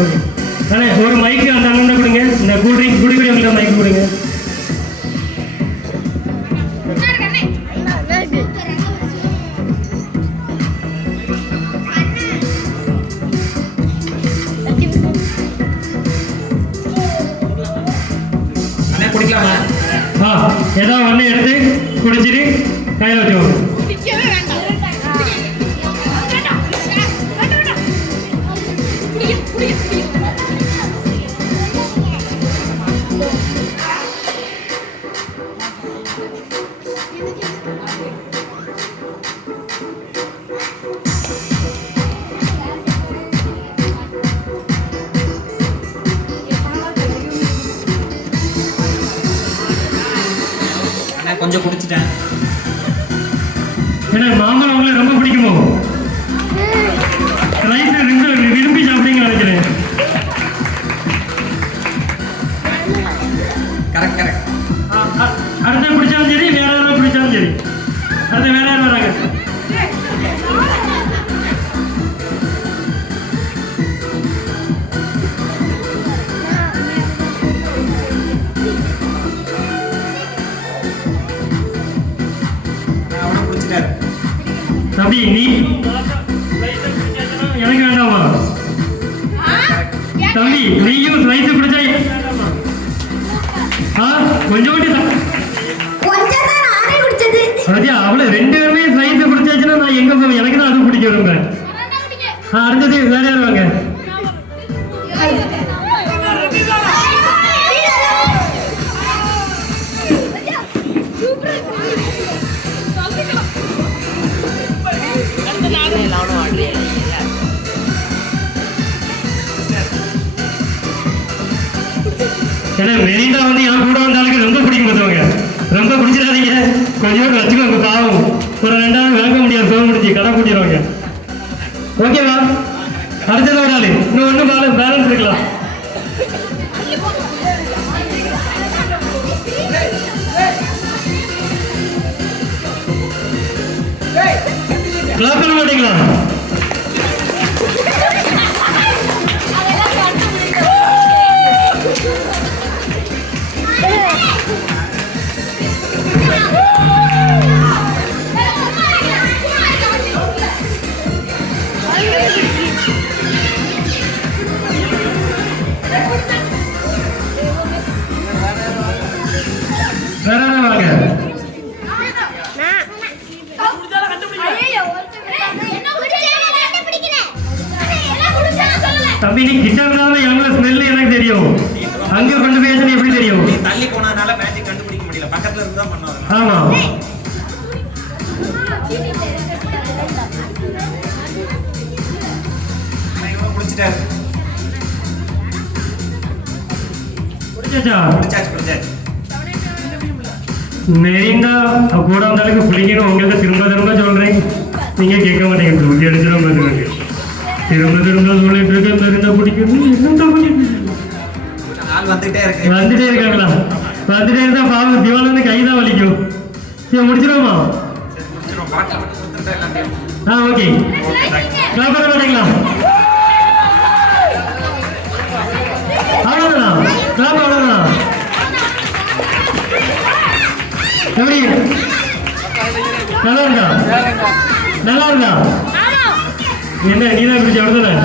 Okay அண்ணே ஒரு மைக்கு அந்த அண்ணன் கொடுங்க. இந்த கூல்ட்ரிங்க் குடிக்கிறவங்கள்ட்ட மைக்கு கொடுங்க. குடிக்கலாமா? ஏதாவது ஒன்று எடுத்து குடிச்சிட்டு கையில் வச்சுக்கோங்க. கொஞ்சம் குடிச்சிட்டேன். ஏன்னா மாம்பழம் உங்களுக்கு ரொம்ப பிடிக்குமோ? ரைஸ் விரும்பி சாப்பிட்டீங்க நினைக்கிறேன். Correct correct. அடுத்த பிடிச்சாலும் சரி, வேற யாராவது பிடிச்சாலும் சரி. அடுத்த வேற யாரும் வராங்க. தம்பி நீ எனக்கு வேண்டாமா? தம்பி நீயும் ஸ்லைஸ் பிடிச்சா எனக்கு வேண்டாமா? கொஞ்சோண்டி அதையா அவளை 2 பேருமே ஸ்லைஸ் பிடிச்சாச்சுன்னா நான் எங்க போவேன்? எனக்கு தான் அது பிடிக்க வருங்க. அடுத்தது வேற யார் வாங்க? ஏன்னா மெரிண்டா வந்து என் கூட வந்தாலும் ரொம்ப பிடிக்கும் பார்த்தவங்க. ரொம்ப பிடிச்சிடாதீங்க, கொஞ்சம் வச்சுக்கோங்க. பாவம் ஒரு 2 வாங்க முடியாது, சோக முடிச்சு கடை கூட்டிடுவாங்க. ஓகேவா? அடுத்தது ஒரு ஆள் இன்னும் ஒன்று பேலன்ஸ் இருக்கலாம். கிளாப் பண்ண மாட்டீங்களா? வேற வாங்க. தம்பி நீ கிட்ட இருந்தாலும் எவ்வளவு ஸ்மெல் எனக்கு தெரியும். அங்க கொண்டு போய் எப்படி தெரியும்? நீ தள்ளி போனதுனால மேஜிக் கண்டுபிடிக்க முடியல. பக்கத்துல இருந்தா பண்ணோம். ஆமா குடிச்சிட்டாரு. குடிச்சாச்சா? மெரிண்டா கூட வந்தாலுக்கு பிடிக்கணும். உங்களுக்கு திரும்ப திரும்ப சொல்றேன், நீங்க கேட்க மாட்டேங்க. தூக்கி அடிச்சிடும் பாருங்க. திரும்ப திரும்ப சொல்லிட்டு இருக்க மெரிண்டா பிடிக்கணும். வந்துட்டே இருக்காங்களா? வந்துட்டே இருந்தா பாவம் திவால கைதான் வலிக்கும். சரி முடிச்சிருவோமா? ஓகே கிளாப் பண்ண மாட்டீங்களா? அவ்வளவுதான் கிளாப், அவ்வளவுதான். எப்படி நல்லா இருக்கா? நல்லா இருக்கா? என்ன நீதான் பிடிச்ச அவ்வளவுதானே?